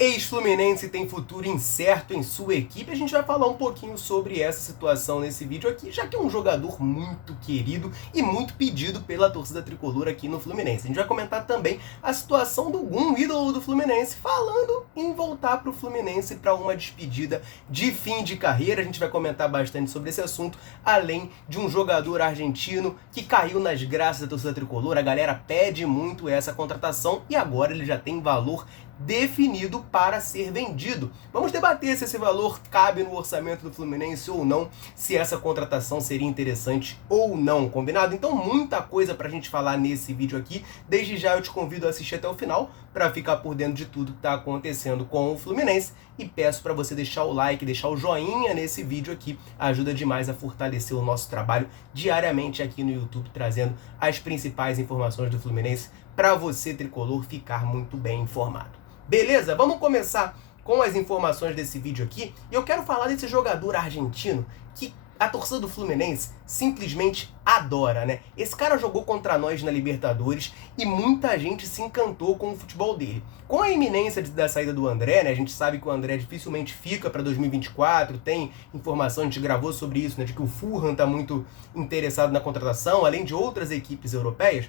Ex-Fluminense tem futuro incerto em sua equipe. A gente vai falar um pouquinho sobre essa situação nesse vídeo aqui, já que é um jogador muito querido e muito pedido pela torcida tricolor aqui no Fluminense. A gente vai comentar também a situação do Gum, ídolo do Fluminense, falando em voltar para o Fluminense para uma despedida de fim de carreira. A gente vai comentar bastante sobre esse assunto, além de um jogador argentino que caiu nas graças da torcida tricolor. A galera pede muito essa contratação e agora ele já tem valor definido para ser vendido. Vamos debater se esse valor cabe no orçamento do Fluminense ou não, se essa contratação seria interessante ou não, combinado? Então muita coisa para a gente falar nesse vídeo aqui. Desde já eu te convido a assistir até o final para ficar por dentro de tudo que está acontecendo com o Fluminense e peço para você deixar o like, deixar o joinha nesse vídeo aqui, ajuda demais a fortalecer o nosso trabalho diariamente aqui no YouTube, trazendo as principais informações do Fluminense para você, tricolor, ficar muito bem informado. Beleza? Vamos começar com as informações desse vídeo aqui. E eu quero falar desse jogador argentino que a torcida do Fluminense simplesmente adora, né? Esse cara jogou contra nós na Libertadores e muita gente se encantou com o futebol dele. Com a iminência da saída do André, né? A gente sabe que o André dificilmente fica para 2024, tem informação, a gente gravou sobre isso, né? De que o Fulham está muito interessado na contratação, além de outras equipes europeias.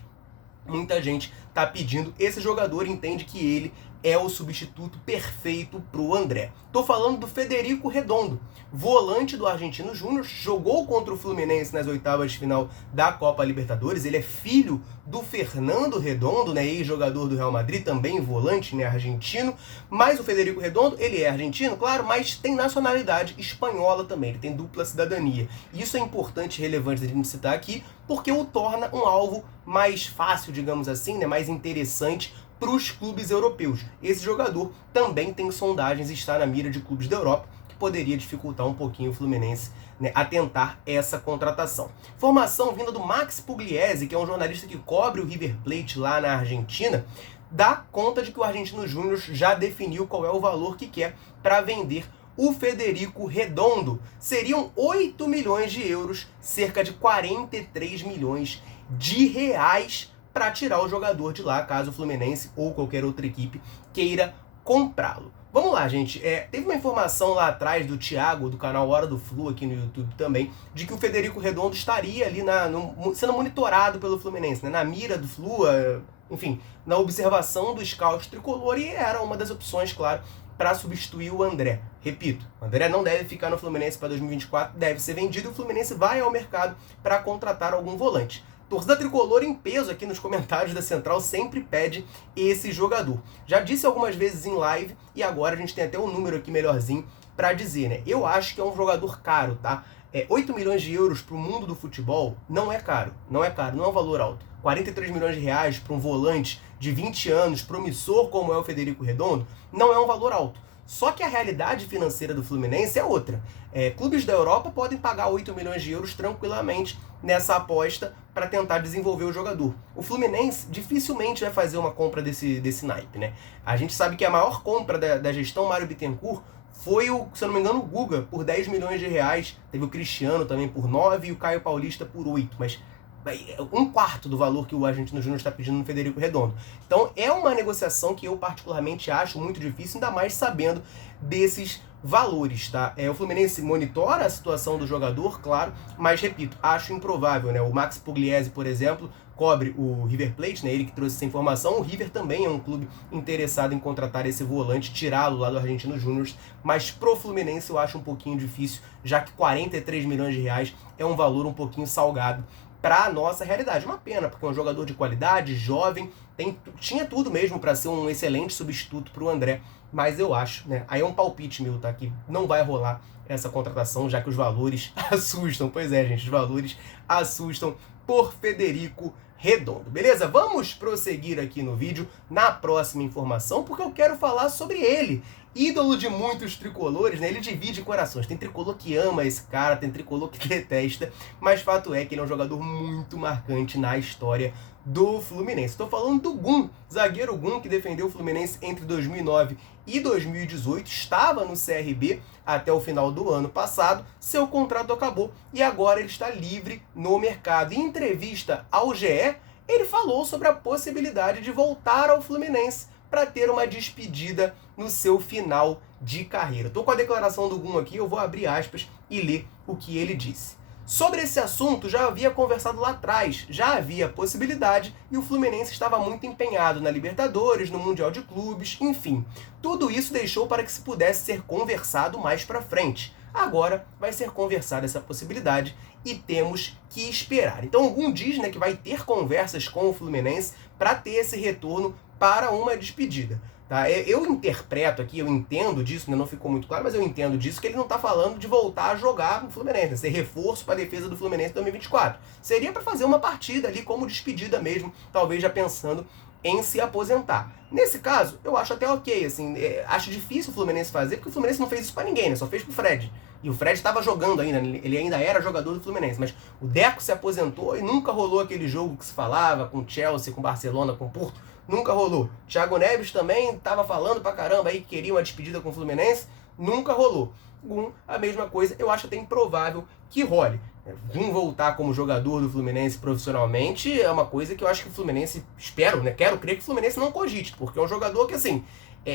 Muita gente está pedindo esse jogador, entende que ele é o substituto perfeito para o André. Tô falando do Federico Redondo, volante do Argentinos Júnior, jogou contra o Fluminense nas oitavas de final da Copa Libertadores. Ele é filho do Fernando Redondo, né, ex-jogador do Real Madrid, também volante, né, argentino. Mas o Federico Redondo, ele é argentino, claro, mas tem nacionalidade espanhola também, ele tem dupla cidadania. Isso é importante e relevante da gente citar aqui, porque o torna um alvo mais fácil, digamos assim, né, mais interessante para os clubes europeus. Esse jogador também tem sondagens e está na mira de clubes da Europa, que poderia dificultar um pouquinho o Fluminense, né, a tentar essa contratação. Informação vinda do Max Pugliese, que é um jornalista que cobre o River Plate lá na Argentina, dá conta de que o Argentinos Júnior já definiu qual é o valor que quer para vender o Federico Redondo. Seriam 8 milhões de euros, cerca de 43 milhões de reais, para tirar o jogador de lá, caso o Fluminense ou qualquer outra equipe queira comprá-lo. Vamos lá, gente. Teve uma informação lá atrás do Thiago, do canal Hora do Flu, aqui no YouTube também, de que o Federico Redondo estaria ali sendo monitorado pelo Fluminense, né, na mira do Flu, enfim, na observação do scout tricolor, e era uma das opções, claro, para substituir o André. Repito, o André não deve ficar no Fluminense para 2024, deve ser vendido e o Fluminense vai ao mercado para contratar algum volante. Torcida tricolor em peso aqui nos comentários da Central sempre pede esse jogador. Já disse algumas vezes em live e agora a gente tem até um número aqui melhorzinho para dizer, né? Eu acho que é um jogador caro, tá? 8 milhões de euros para o mundo do futebol não é caro, não é um valor alto. 43 milhões de reais para um volante de 20 anos, promissor como é o Federico Redondo, não é um valor alto. Só que a realidade financeira do Fluminense é outra. Clubes da Europa podem pagar 8 milhões de euros tranquilamente nessa aposta para tentar desenvolver o jogador. O Fluminense dificilmente vai fazer uma compra desse naipe, né? A gente sabe que a maior compra da gestão Mário Bittencourt foi, se eu não me engano, o Guga, por 10 milhões de reais. Teve o Cristiano também por 9 e o Caio Paulista por 8, mas um quarto do valor que o Argentino Júnior está pedindo no Federico Redondo. Então é uma negociação que eu particularmente acho muito difícil, ainda mais sabendo desses valores, tá? O Fluminense monitora a situação do jogador, claro, mas repito, acho improvável, né? O Max Pugliese, por exemplo, cobre o River Plate, né? Ele que trouxe essa informação. O River também é um clube interessado em contratar esse volante, tirá-lo lá do Argentinos Júnior, mas pro Fluminense eu acho um pouquinho difícil, já que 43 milhões de reais é um valor um pouquinho salgado para a nossa realidade. Uma pena, porque é um jogador de qualidade, jovem, tinha tudo mesmo para ser um excelente substituto para o André, mas eu acho, né? Aí é um palpite meu, tá? Que não vai rolar essa contratação, já que os valores assustam. Pois é, gente, os valores assustam por Federico Redondo. Beleza? Vamos prosseguir aqui no vídeo, na próxima informação, porque eu quero falar sobre ele. Ídolo de muitos tricolores, né? Ele divide corações. Tem tricolor que ama esse cara, tem tricolor que detesta, mas fato é que ele é um jogador muito marcante na história do Fluminense. Estou falando do Gum, zagueiro Gum, que defendeu o Fluminense entre 2009 e 2018, estava no CRB até o final do ano passado, seu contrato acabou e agora ele está livre no mercado. Em entrevista ao GE, ele falou sobre a possibilidade de voltar ao Fluminense para ter uma despedida no seu final de carreira. Estou com a declaração do Gum aqui, eu vou abrir aspas e ler o que ele disse. Sobre esse assunto, já havia conversado lá atrás, já havia possibilidade e o Fluminense estava muito empenhado na Libertadores, no Mundial de Clubes, enfim. Tudo isso deixou para que se pudesse ser conversado mais para frente. Agora vai ser conversada essa possibilidade e temos que esperar. Então, algum diz, né, que vai ter conversas com o Fluminense para ter esse retorno para uma despedida. Tá? Eu interpreto aqui, eu entendo disso, né? Não ficou muito claro, mas eu entendo disso que ele não está falando de voltar a jogar no Fluminense, né? Ser reforço para a defesa do Fluminense em 2024. Seria para fazer uma partida ali como despedida mesmo, talvez já pensando em se aposentar. Nesse caso, eu acho até ok, assim, acho difícil o Fluminense fazer, porque o Fluminense não fez isso para ninguém, né? Só fez pro Fred. E o Fred estava jogando ainda, ele ainda era jogador do Fluminense, mas o Deco se aposentou e nunca rolou aquele jogo que se falava com Chelsea, com Barcelona, com Porto. Nunca rolou. Thiago Neves também estava falando pra caramba aí que queria uma despedida com o Fluminense. Nunca rolou. A mesma coisa, eu acho até improvável que role. Voltar como jogador do Fluminense profissionalmente é uma coisa que eu acho que o Fluminense, espero, né? Quero crer que o Fluminense não cogite, porque é um jogador que, assim,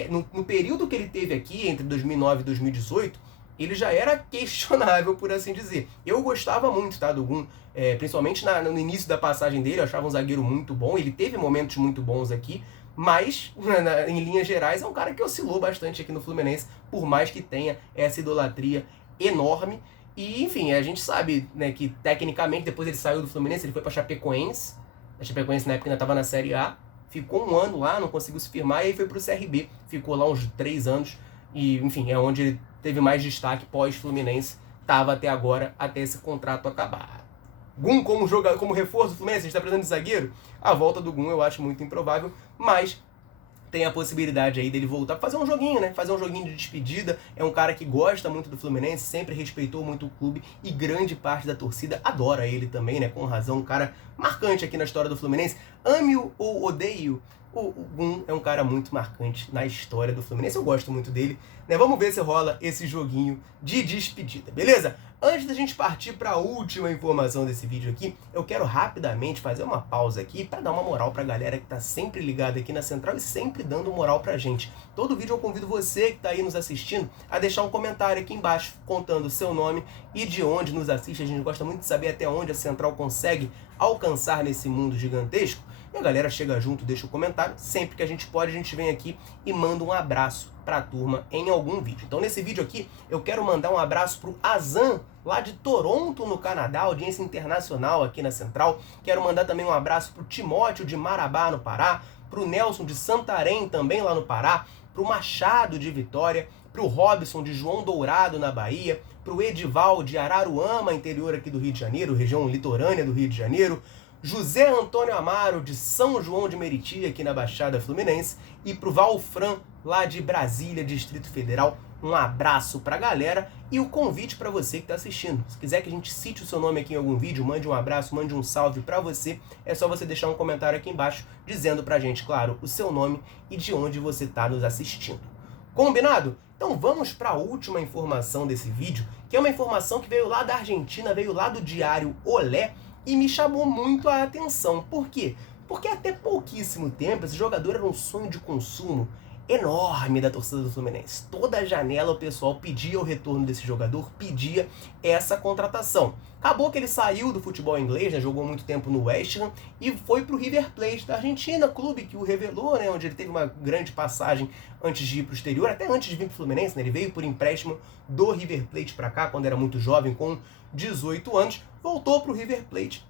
no período que ele teve aqui, entre 2009 e 2018, ele já era questionável, por assim dizer. Eu gostava muito, tá, do Gum, principalmente no início da passagem dele, eu achava um zagueiro muito bom, ele teve momentos muito bons aqui, mas, em linhas gerais, é um cara que oscilou bastante aqui no Fluminense, por mais que tenha essa idolatria enorme. E, enfim, a gente sabe, né, que tecnicamente, depois ele saiu do Fluminense, ele foi pra Chapecoense. A Chapecoense na época ainda estava na Série A, ficou um ano lá, não conseguiu se firmar, e aí foi pro CRB, ficou lá uns 3 anos, e, enfim, é onde ele teve mais destaque pós-Fluminense, estava até agora, até esse contrato acabar. Gum como reforço do Fluminense, a gente está precisando de zagueiro? A volta do Gum eu acho muito improvável, mas tem a possibilidade aí dele voltar pra fazer um joguinho, né? Fazer um joguinho de despedida. É um cara que gosta muito do Fluminense, sempre respeitou muito o clube e grande parte da torcida adora ele também, né? Com razão, um cara marcante aqui na história do Fluminense. Ame-o ou odeie-o, o Gum é um cara muito marcante na história do Fluminense. Eu gosto muito dele, né? Vamos ver se rola esse joguinho de despedida, beleza? Antes da gente partir para a última informação desse vídeo aqui, eu quero rapidamente fazer uma pausa aqui para dar uma moral para a galera que está sempre ligada aqui na Central e sempre dando moral para a gente. Todo vídeo eu convido você que está aí nos assistindo a deixar um comentário aqui embaixo contando o seu nome e de onde nos assiste. A gente gosta muito de saber até onde a Central consegue alcançar nesse mundo gigantesco. E a galera chega junto, deixa o comentário. Sempre que a gente pode, a gente vem aqui e manda um abraço para a turma em algum vídeo. Então nesse vídeo aqui, eu quero mandar um abraço pro Azan, lá de Toronto, no Canadá, audiência internacional aqui na Central. Quero mandar também um abraço pro Timóteo de Marabá, no Pará, pro Nelson de Santarém, também lá no Pará, pro Machado de Vitória, pro Robson de João Dourado, na Bahia, pro Edival de Araruama, interior aqui do Rio de Janeiro, região litorânea do Rio de Janeiro, José Antônio Amaro, de São João de Meriti, aqui na Baixada Fluminense, e pro Valfran, lá de Brasília, Distrito Federal. Um abraço pra galera e o convite para você que está assistindo. Se quiser que a gente cite o seu nome aqui em algum vídeo, mande um abraço, mande um salve para você, é só você deixar um comentário aqui embaixo, dizendo pra gente, claro, o seu nome e de onde você está nos assistindo. Combinado? Então vamos para a última informação desse vídeo, que é uma informação que veio lá da Argentina, veio lá do diário Olé, e me chamou muito a atenção. Por quê? Porque até pouquíssimo tempo esse jogador era um sonho de consumo enorme da torcida do Fluminense. Toda a janela o pessoal pedia o retorno desse jogador, pedia essa contratação. Acabou que ele saiu do futebol inglês, né, jogou muito tempo no West Ham e foi para o River Plate da Argentina, clube que o revelou, né, onde ele teve uma grande passagem antes de ir para o exterior, até antes de vir para o Fluminense, né, ele veio por empréstimo do River Plate para cá, quando era muito jovem, com 18 anos, voltou para o River Plate,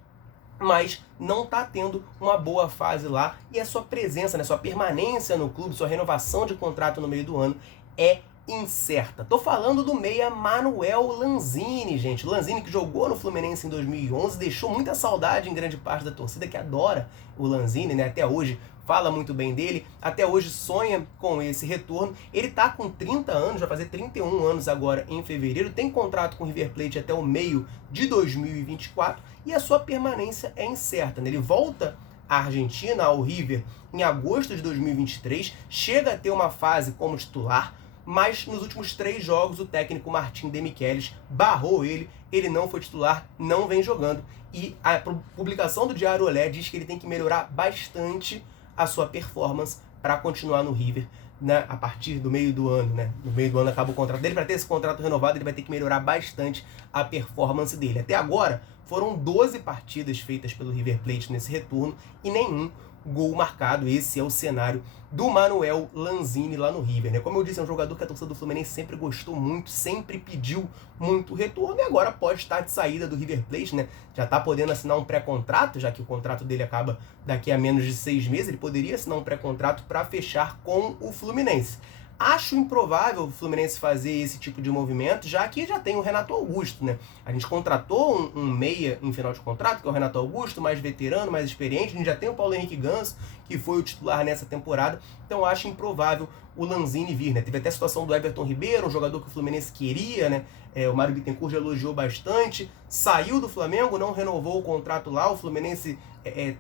mas não está tendo uma boa fase lá e a sua presença, né, sua permanência no clube, sua renovação de contrato no meio do ano é incerta. Tô falando do meia Manuel Lanzini, gente. Lanzini que jogou no Fluminense em 2011, deixou muita saudade em grande parte da torcida que adora o Lanzini, né, até hoje fala muito bem dele, até hoje sonha com esse retorno. Ele tá com 30 anos, vai fazer 31 anos agora em fevereiro, tem contrato com o River Plate até o meio de 2024 e a sua permanência é incerta, né? Ele volta à Argentina, ao River, em agosto de 2023, chega a ter uma fase como titular, mas nos últimos 3 jogos o técnico Martim Demichelis barrou ele não foi titular, não vem jogando, e a publicação do Diário Olé diz que ele tem que melhorar bastante a sua performance para continuar no River, né, a partir do meio do ano, né? No meio do ano acaba o contrato dele. Para ter esse contrato renovado, ele vai ter que melhorar bastante a performance dele. Até agora, foram 12 partidas feitas pelo River Plate nesse retorno e nenhum gol marcado. Esse é o cenário do Manuel Lanzini lá no River, né? Como eu disse, é um jogador que a torcida do Fluminense sempre gostou muito, sempre pediu muito retorno e agora pode estar de saída do River Plate, né? Já está podendo assinar um pré-contrato, já que o contrato dele acaba daqui a menos de 6 meses, ele poderia assinar um pré-contrato para fechar com o Fluminense. Acho improvável o Fluminense fazer esse tipo de movimento, já que já tem o Renato Augusto, né? A gente contratou um meia em final de contrato, que é o Renato Augusto, mais veterano, mais experiente. A gente já tem o Paulo Henrique Ganso, que foi o titular nessa temporada. Então acho improvável o Lanzini vir, né? Teve até a situação do Everton Ribeiro, um jogador que o Fluminense queria, né? O Mário Bittencourt já elogiou bastante. Saiu do Flamengo, não renovou o contrato lá. O Fluminense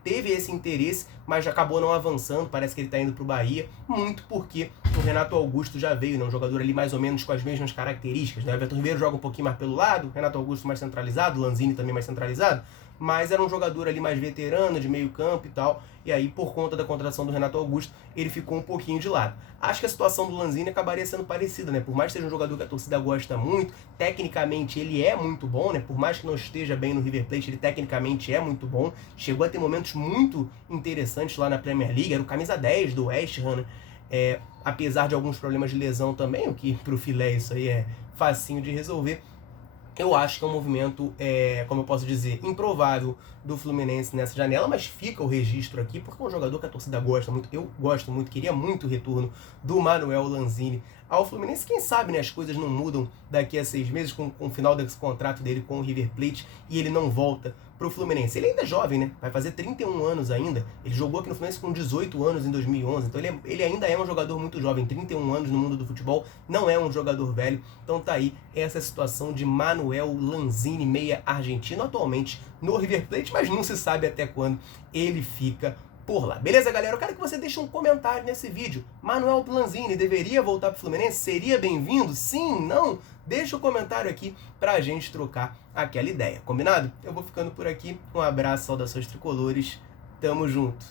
teve esse interesse, mas acabou não avançando. Parece que ele está indo para o Bahia, muito porque o Renato Augusto já veio, né? Um jogador ali mais ou menos com as mesmas características, né? O Everton Ribeiro joga um pouquinho mais pelo lado, Renato Augusto mais centralizado, Lanzini também mais centralizado, mas era um jogador ali mais veterano, de meio campo e tal, e aí por conta da contratação do Renato Augusto, ele ficou um pouquinho de lado. Acho que a situação do Lanzini acabaria sendo parecida, né? Por mais que seja um jogador que a torcida gosta muito, tecnicamente ele é muito bom, né? Por mais que não esteja bem no River Plate, ele tecnicamente é muito bom, chegou a ter momentos muito interessantes lá na Premier League, era o camisa 10 do West Ham, né? Apesar de alguns problemas de lesão também, o que pro filé isso aí é facinho de resolver. Eu acho que é um movimento, como eu posso dizer, improvável do Fluminense nessa janela, mas fica o registro aqui, porque é um jogador que a torcida gosta muito, eu gosto muito, queria muito o retorno do Manuel Lanzini ao Fluminense. Quem sabe, né, as coisas não mudam daqui a 6 meses com o final desse contrato dele com o River Plate e ele não volta pro Fluminense. Ele ainda é jovem, né? Vai fazer 31 anos ainda. Ele jogou aqui no Fluminense com 18 anos em 2011. Então ele ainda é um jogador muito jovem. 31 anos no mundo do futebol, não é um jogador velho. Então tá aí essa situação de Manuel Lanzini, meia argentino, atualmente no River Plate, mas não se sabe até quando ele fica por lá. Beleza, galera? Eu quero que você deixe um comentário nesse vídeo. Manuel Lanzini deveria voltar pro Fluminense? Seria bem-vindo? Sim? Não? Deixa o comentário aqui pra gente trocar aquela ideia. Combinado? Eu vou ficando por aqui. Um abraço, saudações tricolores. Tamo junto.